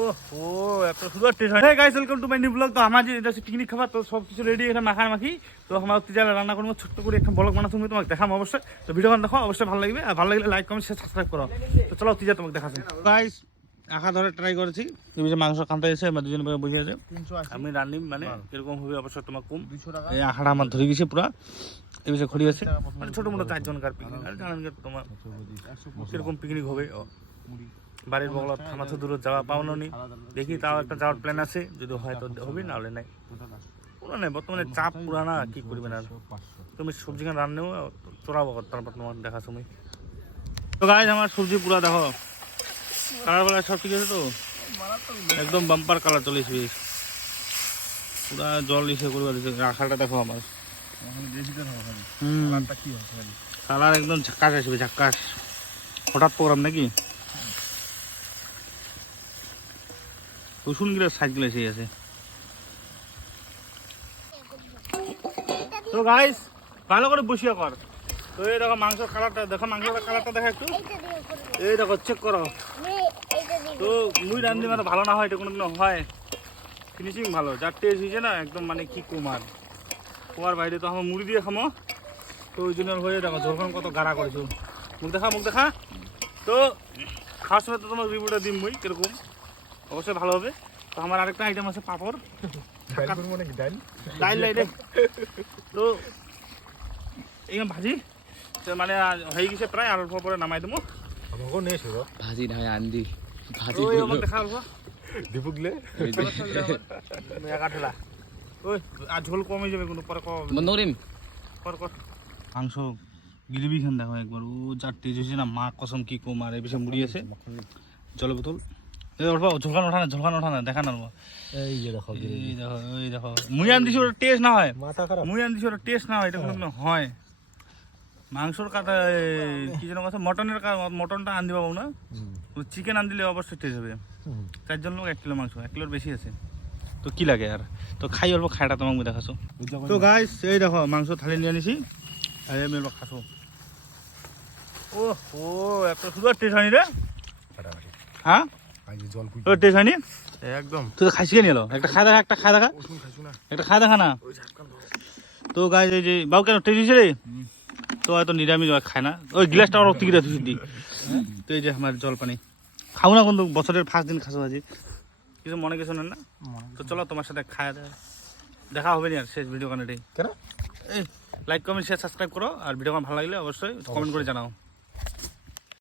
ও এত সুন্দর টেস্ট হয়। Guys welcome to my new blog. তো আমার যে এটা পিকনিক খাবার তো সব কিছু রেডি, এটা মাখি তো আমার তিজালে রান্না করবো, ছোট্ট করে একটা ব্লগ বানাতে তুমি তোমাকে দেখাবো অবশ্যই। তো ভিডিওটা দেখো, অবশ্যই ভালো লাগবে, আর ভালো লাগলে লাইক কমেন্ট শেয়ার সাবস্ক্রাইব করো। তো চলো তিজা তোমাকে দেখাচ্ছি। গাইস আঁকা ধরে ট্রাই করেছি, তুমি যে মাংস খানতে এসে আমার দুজন বুঝে আছে আমি রান্নি মানে এরকম হবে অবশ্যই তোমার কম 200 টাকা। এই আঁকাটা আমার ধরে গেছে পুরা, এই বিষয়ে খড়ি আছে মানে ছোটো মোটো 4 জনকার পিকনিক, আর জানেন তোমার কিরকম পিকনিক হবে। বাড়ির বগলত থামাতে দূরে যাওয়া পাওনো নি, দেখি তাও একটা যাওয়ার প্ল্যান আছে, যদি হয় তো হবে, না হলে নাই পুরো নাই। বর্তমানে চাপ পুরানা, কি করবেন আর তুমি সবজি খান রান্নেও চড়াবো, তারপর তোমার দেখা সময়। তো গাইস আমার সবজি পুরা দেখো কালার বেলা সব ঠিক আছে, তো একদম বাম্পার কালার চলে এসে পুরা জল ইসে করে দিচ্ছে। রাখাটা দেখো আমার কালার একদম ঝাক্কাস আসবে, ঝাক্কাস। হঠাৎ প্রোগ্রাম নাকি, রসুন গুলো সাইজ গুলো এসে আছে। তো গাইস ভালো করে বসিয়া কর। তো এই দেখো মাংসের কালারটা দেখো, মাংসের কালারটা দেখো একটু, এই দেখো চেক করো। তো মুই রান্ধি মানে ভালো না হয় এটা কোনোদিনও হয়, ফিনিশিং ভালো, যার টেস্ট হয়েছে না একদম মানে কি কুমার বাইরে তো আমার মুড়ি দিয়ে খামো, তো ওই জন্য হয়ে দেখো যখন কত গাড়া করেছো। মুখ দেখা তো খাওয়ার সময় তো তোমার রিভিউটা দিম মুই কিরকম, অবশ্যই ভালো হবে। তো আমার আরেকটা আইটেম আছে পাপড়, ডাইল লাইটে তো এই ভাজি মানে হয়ে গেছে প্রায়, আর অল্প পরে নামাই দেবো। ভাজি নাই আন্দি ভাজি দেখা অল্প দিবুগলে ঠেলা ওই আর ঝোল কমে যাবে কিন্তু পরে বন্ধ করিম কর মাংস গ্রেভি খান দেখো একবার, ও যার টেজ হয়েছে না মা কসম কি কম। আর এই বিষয়ে মুড়ি আছে, জলের বোতল, ঝোলখান ওঠা না দেখা না। এই দেখো মুই আন দিছি ওটা টেস্ট না হয়, মুই আন দিছি ওটা টেস্ট না হয়, এটা কোনো হয়। মাংসর কাটা কি যেন কথা, মটনটা আন দিবা না, চিকেন আন দিলে অবশ্যই টেস্ট হবে। 4 জন লোক 1 কিলো মাংস, 1 কিলোর বেশি আছে, তো কি লাগে আর। তো খাই অল্প খাইটা তোমাকে দেখাছো। তো গাইস এই দেখো মাংস থালি নিয়ে আনিছি, আর আমি অল্প খাসো। ও এত সুন্দর টেস্ট হয়নি রে, হ্যাঁ টেস্ট হয়নি একদম। তুই তো খাইছি নিয়ে এলো, একটা খাই দেখা, একটা খাই দেখা না। তো গাইস এই যে বাবু কেন টেস্ট হয়েছে রে, তো হয়তো নিরামিষ খায় না, ওই গ্লাসটা ওর টিকিট আছে দিই। তো এই যে আমার জল পানি খাও না, কিন্তু বছরের ফার্স্ট দিন খাসো আজি, কিছু মনে কিছু নেন না। তো চলো তোমার সাথে খাওয়া দেখা হবে না আর শেষ ভিডিও কানেটাই। এই লাইক কমেন্ট শেয়ার সাবস্ক্রাইব করো, আর ভিডিও ভালো লাগলে অবশ্যই কমেন্ট করে জানাও।